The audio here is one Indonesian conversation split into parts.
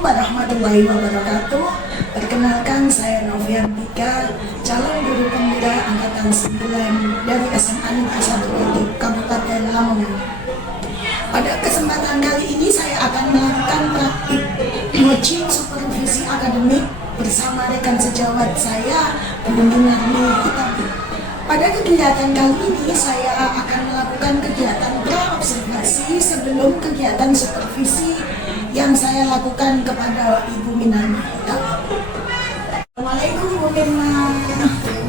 warahmatullahi wabarakatuh. Perkenalkan, saya Noviantika, calon guru pemuda angkatan 9 dari SMA Negeri 1 Kabupaten Lamongan. Pada kesempatan kali ini saya akan melakukan praktik coaching supervisi akademik bersama rekan sejawat saya, Bu Minarni Utami. Pada kegiatan kali ini saya akan melakukan kegiatan pra-observasi sebelum kegiatan supervisi yang saya lakukan kepada Ibu Minarni Utami. Assalamualaikum Bu Mirna.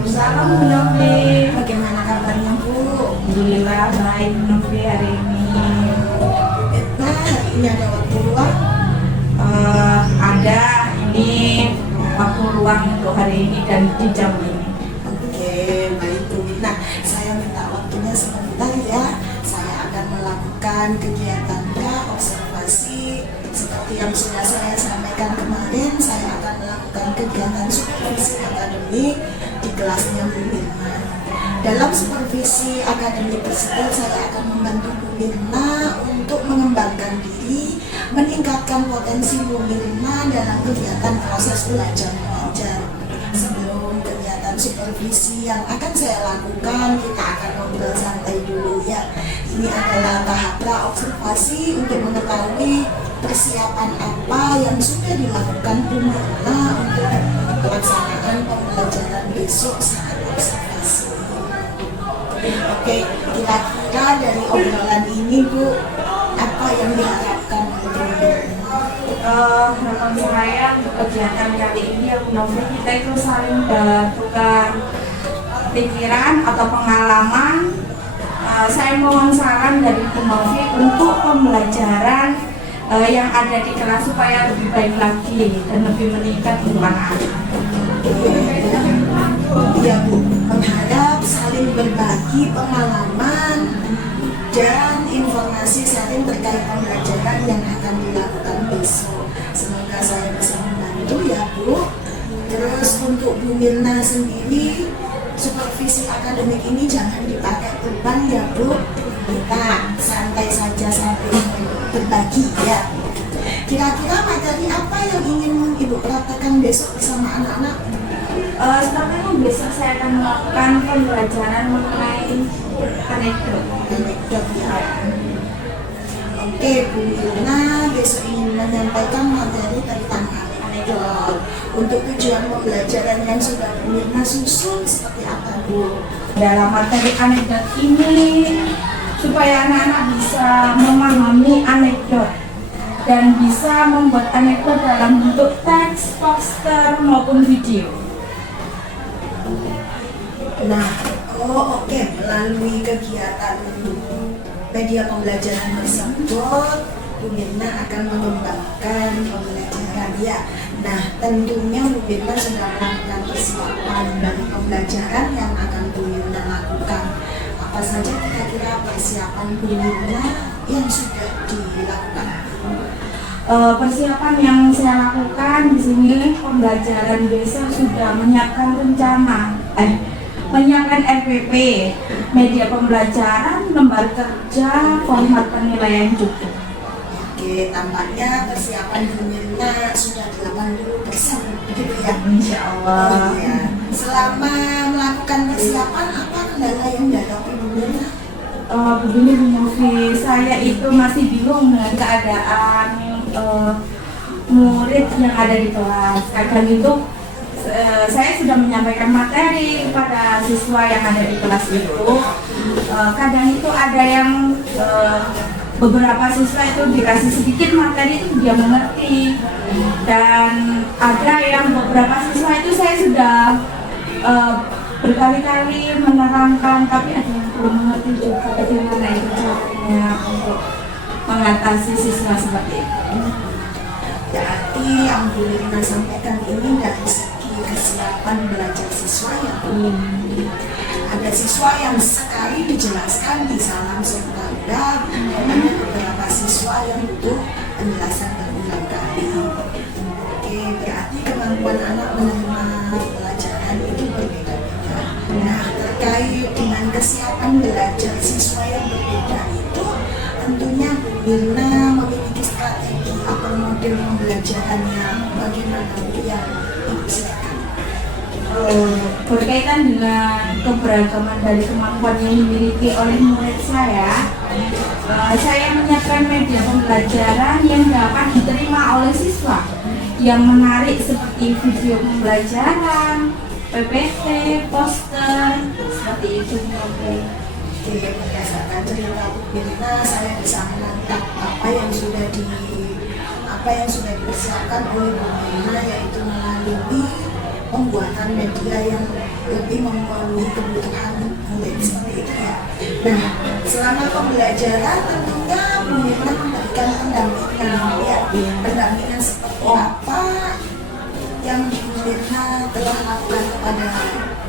Salam Bu Novi. Bagaimana kabarnya Bu? Alhamdulillah baik Bu Novi hari ini. Nah, hari ini ada waktu luang? Ada ini waktu luang untuk hari ini dan di jam ini. Oke, baik Bu Mirna. Saya minta waktunya sebentar ya. Saya akan melakukan kegiatan observasi seperti yang sudah saya sampaikan kemarin. Saya akan melakukan kegiatan supervisi akademik di kelasnya Bu Mirna. Dalam supervisi akademik tersebut saya akan membantu Bu Mirna untuk mengembangkan diri, meningkatkan potensi Bu Mirna dalam kegiatan proses belajar mengajar. Sebelum kegiatan supervisi yang akan saya lakukan, kita akan ngobrol santai dulu ya. Ini adalah tahap pra-observasi untuk mengetahui persiapan apa yang sudah dilakukan Bu Mirna untuk pelaksanaan pembelajaran besok saat observasi. Oke, kira-kira dari obrolan ini Bu, apa yang diharapkan oleh Bu Mirna? Harapan saya untuk kegiatan kali ini ya Bu Novi, kita itu saling bertukar pikiran atau pengalaman. Saya mohon saran dari Bu Novi untuk pembelajaran yang ada di kelas supaya lebih baik lagi dan lebih meningkat untuk anak-anak. Ya Bu, mengharap saling berbagi pengalaman dan informasi saling terkait pembelajaran yang akan dilakukan besok. Semoga saya bisa membantu ya Bu. Terus untuk Bu Mirna sendiri, supervisi akademik ini jangan dipakai beban ya Bu. Kita santai saja sambil berbagi ya. Kira-kira materi apa yang ingin Ibu praktekkan besok bersama anak-anak? Sepertinya besok saya akan melakukan pembelajaran mengenai anekdot. Anekdot ya. Oke, Bu Mirna besok ingin menyampaikan materi tentang anekdot. Untuk tujuan pembelajaran yang sudah Bu Mirna susun seperti apa Bu? Dalam materi anekdot ini supaya anak-anak bisa memahami anekdot dan bisa membuat anekdot dalam bentuk teks, poster maupun video. Nah, oke. Melalui kegiatan media pembelajaran tersebut, Bu Mirna akan mengembangkan pembelajaran ya. Nah, tentunya Bu Mirna sudah melakukan persiapan dari pembelajaran yang akan Bu Mirna lakukan. Apa saja kira-kira persiapan Bu Mirna yang sudah dilakukan? Persiapan yang saya lakukan di sini pembelajaran besok sudah menyiapkan rencana, menyiapkan RPP, media pembelajaran, lembar kerja, format penilaian juga. Oke, tampaknya persiapan Bu Mirna sudah 80% begitu ya? Insya Allah. Ya. Selama melakukan persiapan, apa kendala yang dihadapi Bu Mirna? Begini Bu Novi, saya itu masih bingung dengan keadaan murid yang ada di kelas. Kadang itu saya sudah menyampaikan materi kepada siswa yang ada di kelas itu. Kadang itu ada yang beberapa siswa itu dikasih sedikit materi itu dia mengerti, dan ada yang beberapa siswa itu saya sudah berkali-kali menerangkan tapi ada yang belum mengerti juga bagaimana itu caranya untuk mengatasi siswa seperti itu. Berarti yang Bu Mirna sampaikan ini dari segi kesiapan belajar siswa ya Bu. Ada siswa yang sekali dijelaskan bisa langsung tanggap, ada beberapa siswa yang butuh penjelasan berulang kali. Oke, berarti kemampuan anak menerima pelajaran itu berbeda-beda. Nah, terkait dengan kesiapan belajar siswa yang berbeda itu, tentunya Bu Mirna memiliki strategi atau model pembelajarannya bagaimana yang Ibu silakan. Berkaitan dengan keberagaman dari kemampuan yang dimiliki oleh murid saya menyiapkan media pembelajaran yang dapat diterima oleh siswa yang menarik seperti video pembelajaran, PPT, poster, seperti itu. Oke, berdasarkan cerita Bu Mirna, saya bisa menangkap apa yang sudah dipersiapkan oleh Bu Mirna, yaitu melalui pembuatan media yang lebih memenuhi kebutuhan murid seperti itu ya. Nah, selama pembelajaran tentunya Bu Mirna memberikan pendampingan ya. Pendampingan seperti apa yang Bu Mirna telah lakukan kepada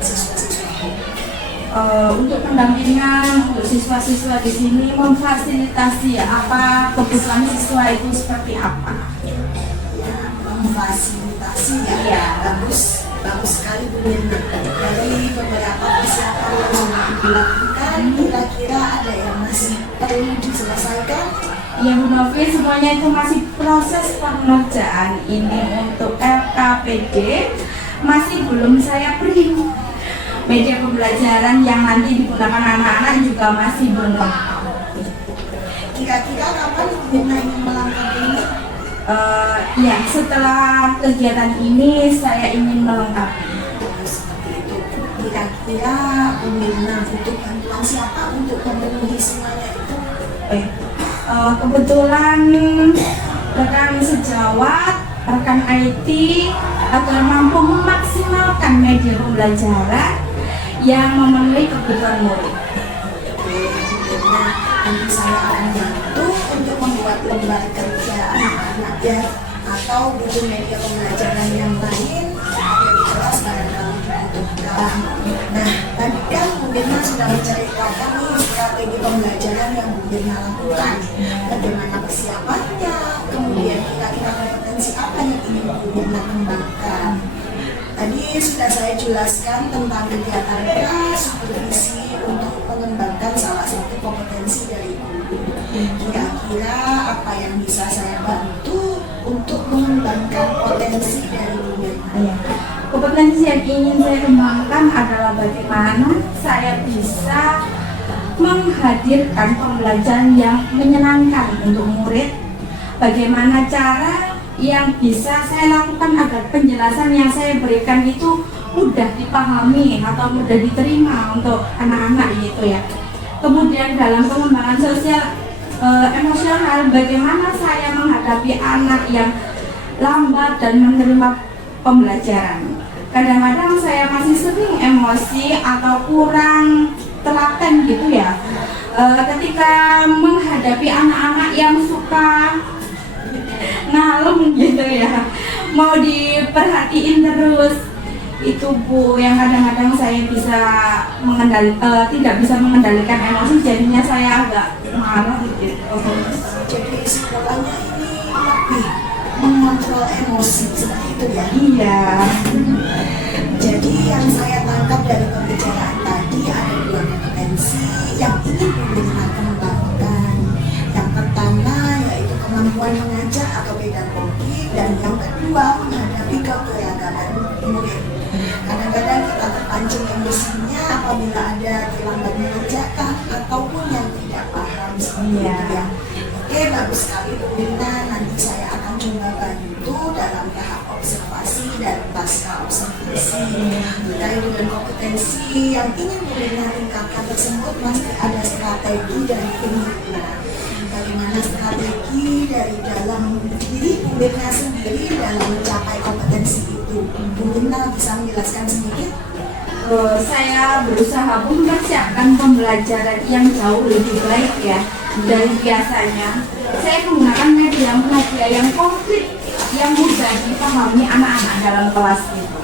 siswa-siswa? Untuk pendampingan untuk siswa-siswa di sini memfasilitasi apa kebutuhan siswa itu seperti apa. Ya, memfasilitasi ya. Iya. Bagus sekali Bu Mirna. Dari beberapa persiapan yang sudah dilakukan, kira-kira ada yang masih perlu diselesaikan? Ya Bu Novi, semuanya itu masih proses pengerjaan. Ini untuk LKPD masih belum saya print. Media pembelajaran yang nanti digunakan anak-anak juga masih belum lengkap. Kira-kira kapan Bu Mirna ingin melengkapi ini? Ya, setelah kegiatan ini saya ingin melengkapi. Seperti itu. Kira-kira Bu Mirna butuh bantuan siapa untuk memenuhi semuanya itu? Kebetulan rekan sejawat, rekan IT agar mampu memaksimalkan media pembelajaran yang memenuhi kebutuhan murid. Oke, Bu Mirna, nanti saya akan bantu untuk membuat lembar kerja anak-anak ya, atau buku media pembelajaran yang lain ada di kelas barangkali dibutuhkan. Nah, tadi kan Bu Mirna sudah menceritakan nih strategi pembelajaran yang Bu Mirna lakukan, bagaimana persiapannya, kemudian kira-kira kompetensi apa yang ingin Bu Mirna kembangkan. Tadi sudah saya jelaskan tentang kegiatan supervisi untuk mengembangkan salah satu kompetensi dari guru. Kira-kira apa yang bisa saya bantu untuk mengembangkan potensi dari Bu Mirna? Kompetensi yang ingin saya kembangkan adalah bagaimana saya bisa menghadirkan pembelajaran yang menyenangkan untuk murid. Bagaimana cara yang bisa saya lakukan agar penjelasan yang saya berikan itu mudah dipahami atau mudah diterima untuk anak-anak gitu ya. Kemudian dalam pengembangan sosial emosional, bagaimana saya menghadapi anak yang lambat dan menerima pembelajaran. Kadang-kadang saya masih sering emosi atau kurang telaten gitu ya. Ketika menghadapi anak-anak yang suka ngalem gitu ya, mau diperhatiin terus, itu Bu yang kadang-kadang saya bisa tidak bisa mengendalikan emosi, jadinya saya agak marah gitu. Jadi sekolahnya ini lebih mengontrol emosi seperti itu ya? Iya. Jadi yang saya tangkap dari pembicaraan tadi ada dua kompetensi yang ingin Bu Mirna kembangkan. Yang pertama yaitu kemampuan mengajar atau pedagogi, dan yang kedua menghadapi keberagaman murid. Kadang-kadang kita terpancing emosinya apabila ada terlambat mengerjakan ataupun yang tidak paham seperti itu ya. Oke, bagus sekali Bu Mirna. Nanti saya akan coba bantu dalam tahap observasi dan pasca observasi. Terkait dengan kompetensi yang ingin Bu Mirna tingkatkan tersebut, pasti ada strategi dari Bu Mirna. Bagaimana strategi dari dalam diri Bu Mirna sendiri dalam mencapai kompetensi itu? Bu Mirna bisa menjelaskan sedikit? Saya berusaha mempersiapkan pembelajaran yang jauh lebih baik ya dari biasanya. Saya menggunakan media yang konkret yang mudah dipahami anak-anak dalam kelas itu.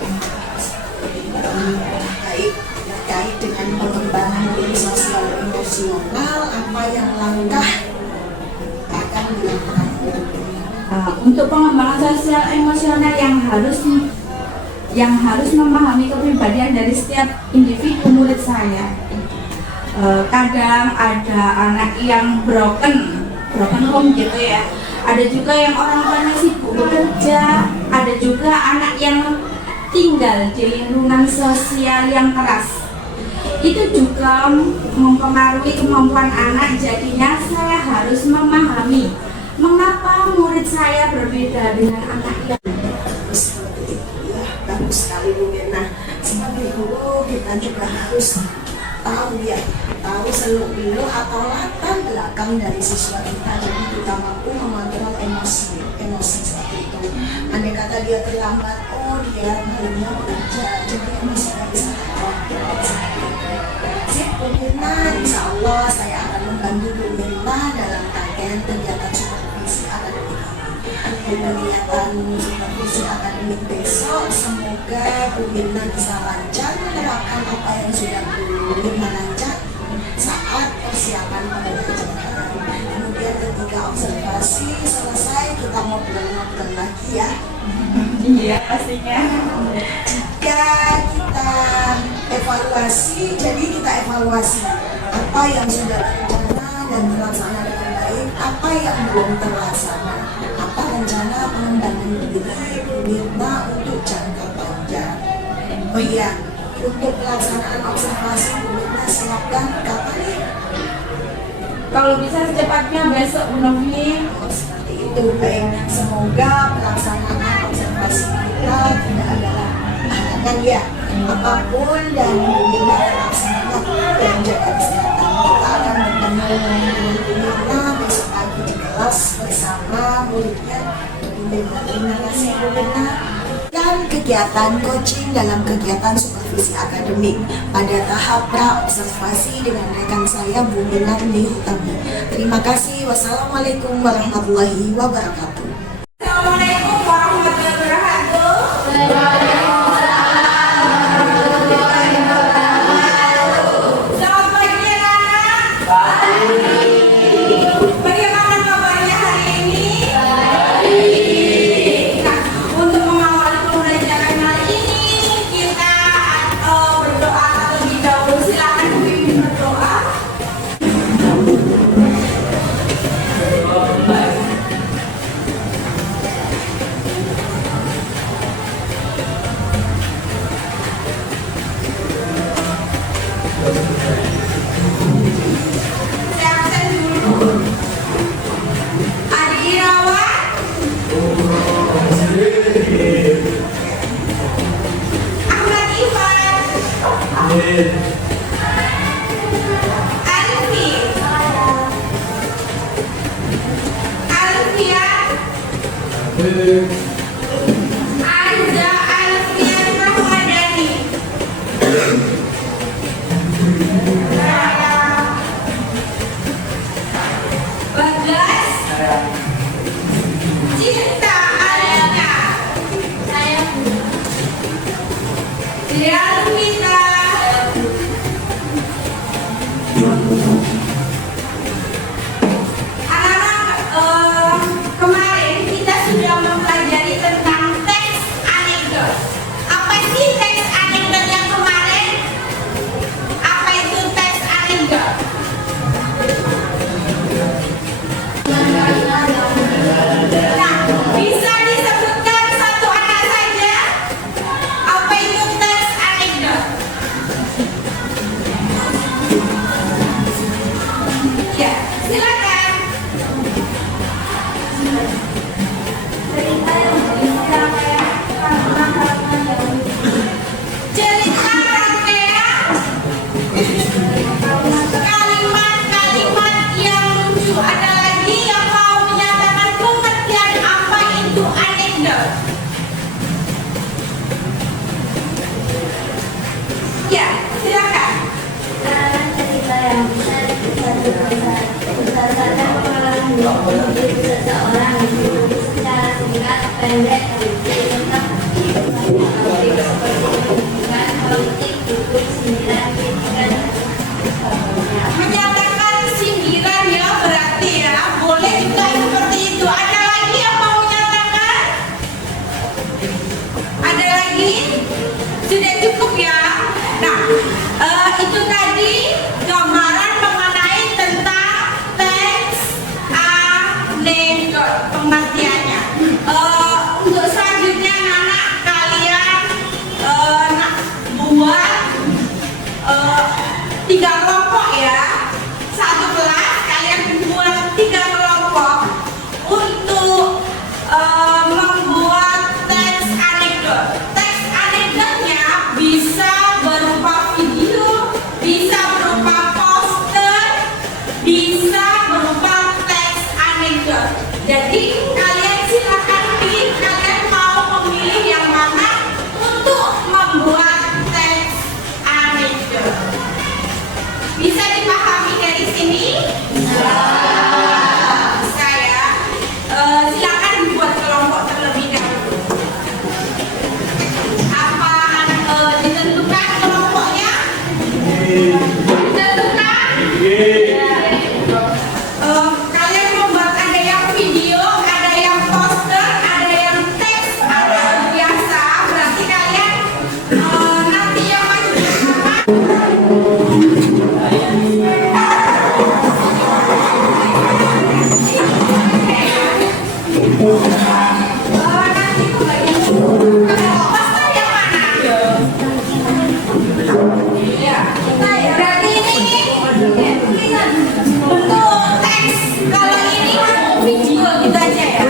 Baik, terkait dengan pengembangan diri sosial emosional, apa yang langkah akan dilakukan? Untuk pengembangan sosial emosional yang harus memahami kepribadian dari setiap individu murid saya. Kadang ada anak yang broken home gitu ya. ada juga yang orang tuanya sibuk bekerja, ada juga anak yang tinggal di lingkungan sosial yang keras. Itu juga mempengaruhi kemampuan anak, jadinya saya harus memahami mengapa murid saya berbeda dengan anak yang bagus sekali Bu Mirna. Sebagai guru kita juga harus tahu ya, tahu seluk-beluk atau latar belakang dari siswa kita, jadi kita mampu mengontrol emosi seperti itu. Andai kata dia terlambat, oh dia malamnya bekerja, jadi emosinya bisa terkontrol. Sip Bu Mirna, insya Allah saya akan membantu Bu Mirna dalam rangkaian kegiatan supervisi akademik. Kegiatan supervisi akademik besok, semoga Bu Mirna bisa lancar menerapkan apa yang sudah Bu Mirna lancar saat persiapan pembelajaran. Kemudian ketika observasi selesai, kita ngobrol-ngobrol lagi ya. iya pastinya. Jika kita evaluasi, jadi kita evaluasi apa yang sudah rencana dan terlaksana dengan baik, apa yang belum terlaksana, apa rencana pengembangan diri Bu Mirna untuk jangka panjang. Oh iya, untuk pelaksanaan observasi Bu Mirna siapkan kapan ya? Kalau bisa secepatnya besok Bu Novi. Seperti itu, baik. Semoga pelaksanaan observasi kita tidak ada halangan ya, apapun, dan Bu Mirna tetap semangat dan jaga kesehatan. Kita akan bertemu dengan Bu Mirna besok pagi di kelas bersama muridnya Bu Mirna. Terima kasih Bu Mirna. Dan kegiatan coaching dalam kegiatan supervisi akademik pada tahap pra-observasi dengan rekan saya Bu Mirna Utami. Terima kasih. Wassalamualaikum warahmatullahi wabarakatuh. Assalamualaikum warahmatullahi wabarakatuh. Selamat pagi anak-anak. Bagaimana kabarnya hari ini? Nah, untuk mengawali pembelajaran hari ini, kita berdoa terlebih dahulu. Silakan pimpin berdoa. Saya absen dulu. Adi Irawan. Ahmad Ivan. Alfi. Alfian. Aiza Alfian Rahmadani. Bagas. Cinta Alina. Dialwita. Anak-anak, kemarin kita sudah mempelajari tentang teks anekdot. Apa sih teks anekdot yang kemarin? Apa itu teks anekdot? Nah, bisa disebutkan satu anak saja. Apa itu teks anekdot? Ya, silakan. Cerita rangkaian kalimat-kalimat yang lucu. Ada lagi yang mau menyatakan pengertian apa itu anekdot? Ya, silakan. Cerita yang bisa berdasarkan pengalaman hidup seseorang secara singkat, pendek, tentang politik, hukum, sindiran, kritikan, Menyatakan sindiran ya berarti ya. Boleh juga seperti itu. Ada lagi yang mau menyatakan? Ada lagi? Sudah cukup ya. Nah, itu tadi gambaran mengenai tentang teks anekdot. pengertiannya. Untuk selanjutnya anak kalian buat 3 kelompok ya. Satu kelas kalian buat 3 kelompok untuk membuat teks anekdot. Teks anekdotnya bisa berupa video, bisa berupa poster, bisa berupa teks anekdot. Jadi kalian silakan pilih, kalian mau memilih yang mana untuk membuat teks anekdot. Bisa dipahami dari sini? Bisa ya. Silakan dibuat kelompok terlebih dahulu. Apa ditentukan kelompoknya? Ditentukan? Kalian membuat ada yang video, ada yang poster, ada yang teks, ada yang biasa. Berarti kalian nanti yang maju bersama. Nanti itu bagian poster yang mana? Iya. Berarti ini untuk teks. Kalau ini video gitu aja ya.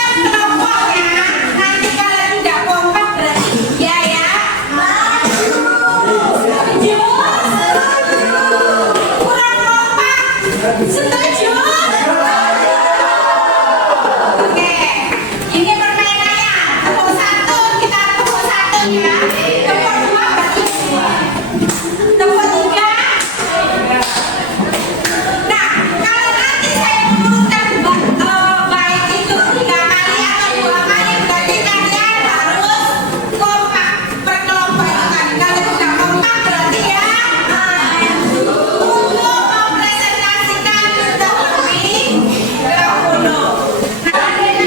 siap kelompoknya. Nanti kalau tidak kompak berarti iya ya. Setuju? Kurang kompak? Setuju? Oke, ini permainannya. Tepuk satu, kita tepuk satu ya. Tepuk dua, berarti dua. Tepuk tiga. Nah, kalau nanti saya mengumumkan baik itu 3 kali atau 2 kali, berarti kalian harus kompak per kelompok itu tadi. Kalau tidak kompak berarti ya untuk mempresentasikan terlebih dahulu. Nah, nanti ada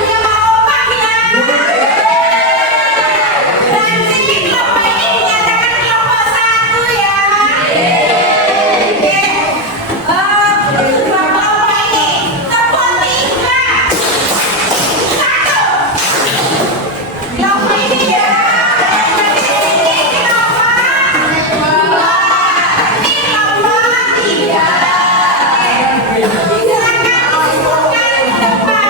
yang mau kompak ya? Berarti kelompok ini dinyatakan kelompok satu ya. Oke. Kelompok ini tepuk tiga. Satu. Kelompok ini ya. Berarti ini kelompok dua. Ini kelompok tiga. Silakan disebutkan di depan.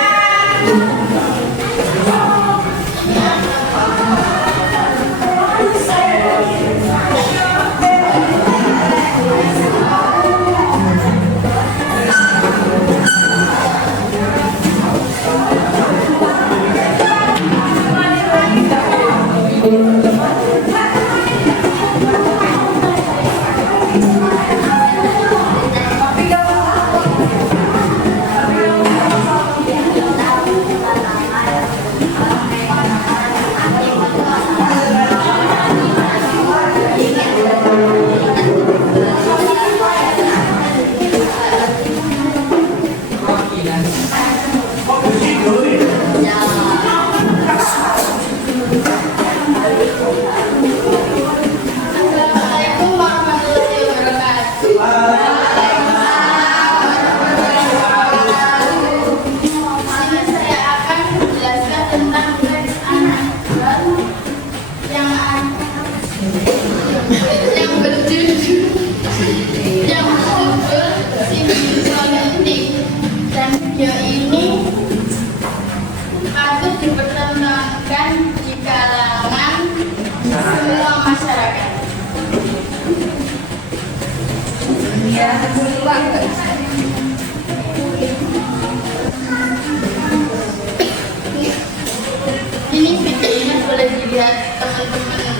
Assalamualaikum warahmatullahi wabarakatuh. Di sini saya akan menjelaskan tentang garis anak yang berjudul Simpsonetik, dan video ini patut dipertontonkan di kalangan semua masyarakat. Ini videonya boleh dilihat teman-teman.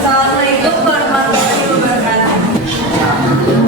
Assalamualaikum warahmatullahi wabarakatuh.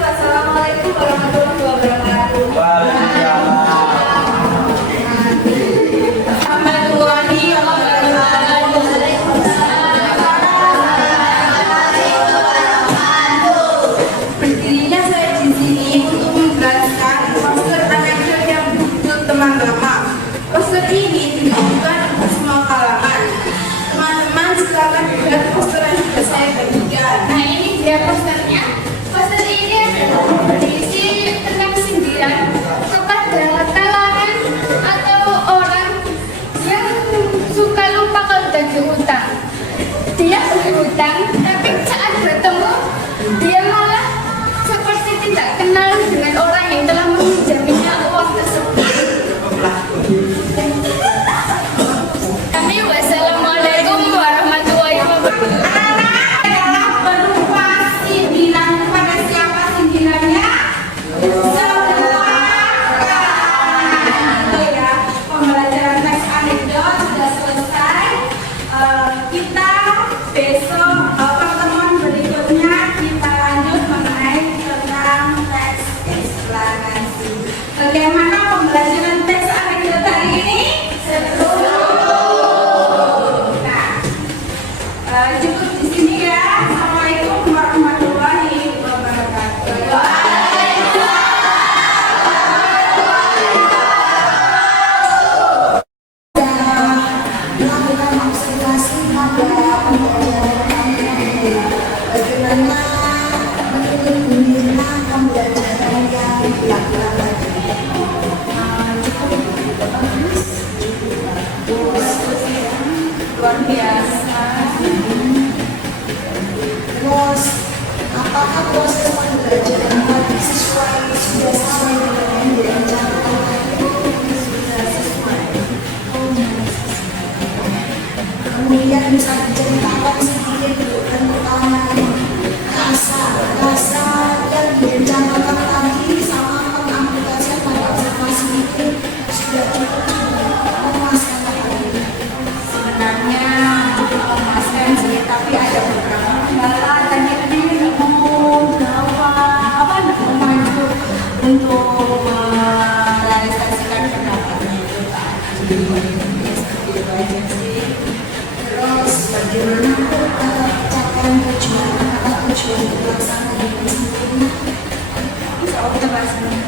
Wassalamualaikum warahmatullahi wabarakatuh. Berdirinya saya di sini untuk menjelaskan poster anekdot yang untuk teman-teman. Poster ini ditujukan untuk semua kalangan. Teman-teman silakan lihat poster yang sudah saya bagikan. Nah, ini dia posternya. Poster ini adalah berisi tentang sindiran kepada kalangan atau orang yang suka lupa kalau tagih utang. Dia berhutang, tapi saat bertemu dia malah seperti tidak kenal dengan orang yang telah meminjaminya uang tersebut. Kami wassalamualaikum warahmatullahi wabarakatuh. Adalah berupa sindiran kepada siapa sindirannya? Itu ya, pembelajaran teks anekdot sudah selesai. Kita besok pertemuan berikutnya kita lanjut mengenai tentang teks eksplanasi. Bagaimana pembelajaran teks anekdot hari ini? Seru. Nah, cukup di sini ya. Assalamualaikum warahmatullahi wabarakatuh. Melakukan observasi pada pembelajaran kami. Bagaimana menurut Bu Mirna pembelajaran yang dilakukan tadi? Cukup bagus, Luar biasa. Terus, apakah proses pembelajaran tadi sudah sesuai dengan yang direncanakan tadi? Sudah sesuai. Kemudian bisa diceritakan sedikit tentang rasa yang direncanakan tadi sama pengaplikasian pada observasi itu sudah cukup memuaskan apa ini? Sebenarnya cukup memuaskan sih, tapi ada beberapa kendala dan kita ini mau apa maju untuk merealisasikan pendapatnya itu tadi. Ya, seperti itu aja sih. Terus bagaimana capaian tujuan terlaksana dengan sempurna? Insya Allah kita bahas dengan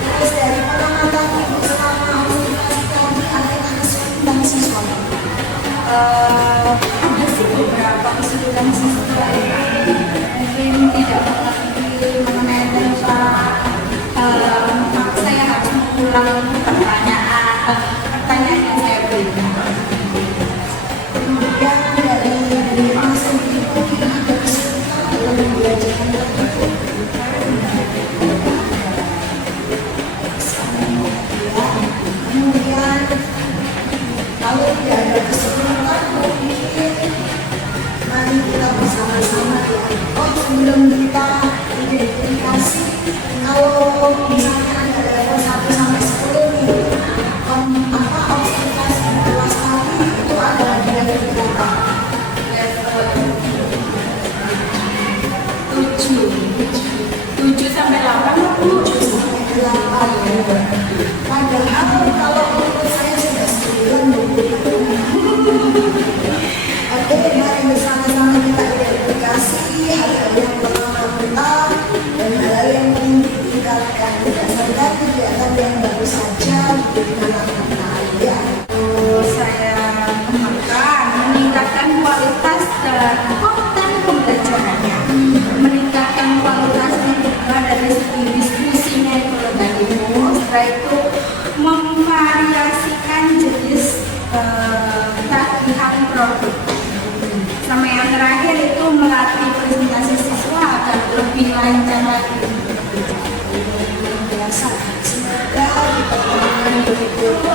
Terus dari pengamatan Ibu selama observasi tadi ada kesulitan sesuatu? ada sih beberapa kesulitan sesuai, mungkin tidak mengerti mengenai tentang saya harus mengulang pertanyaan yang saya berikan. Kemudian dari masa sendiri mungkin ada kesulitan dalam pembelajaran tadi. Kemudian kalau tidak ada kesulitan mungkin mari kita bersama-sama ya. Oh, sebelum kita identifikasi, kalau misalnya ada level 1 sampai 10 nih, kegiatan yang baru saja dilakukan ya? Saya kembangkan, meningkatkan kualitas dan konten pembelajarannya, meningkatkan kualitasnya juga dari segi diskusinya itu lebih bagus. Setelah itu memvariasikan jenis tagihan produk. Sama yang terakhir itu melatih presentasi siswa agar lebih lancar lagi. Biasa, semoga di pertemuan berikutnya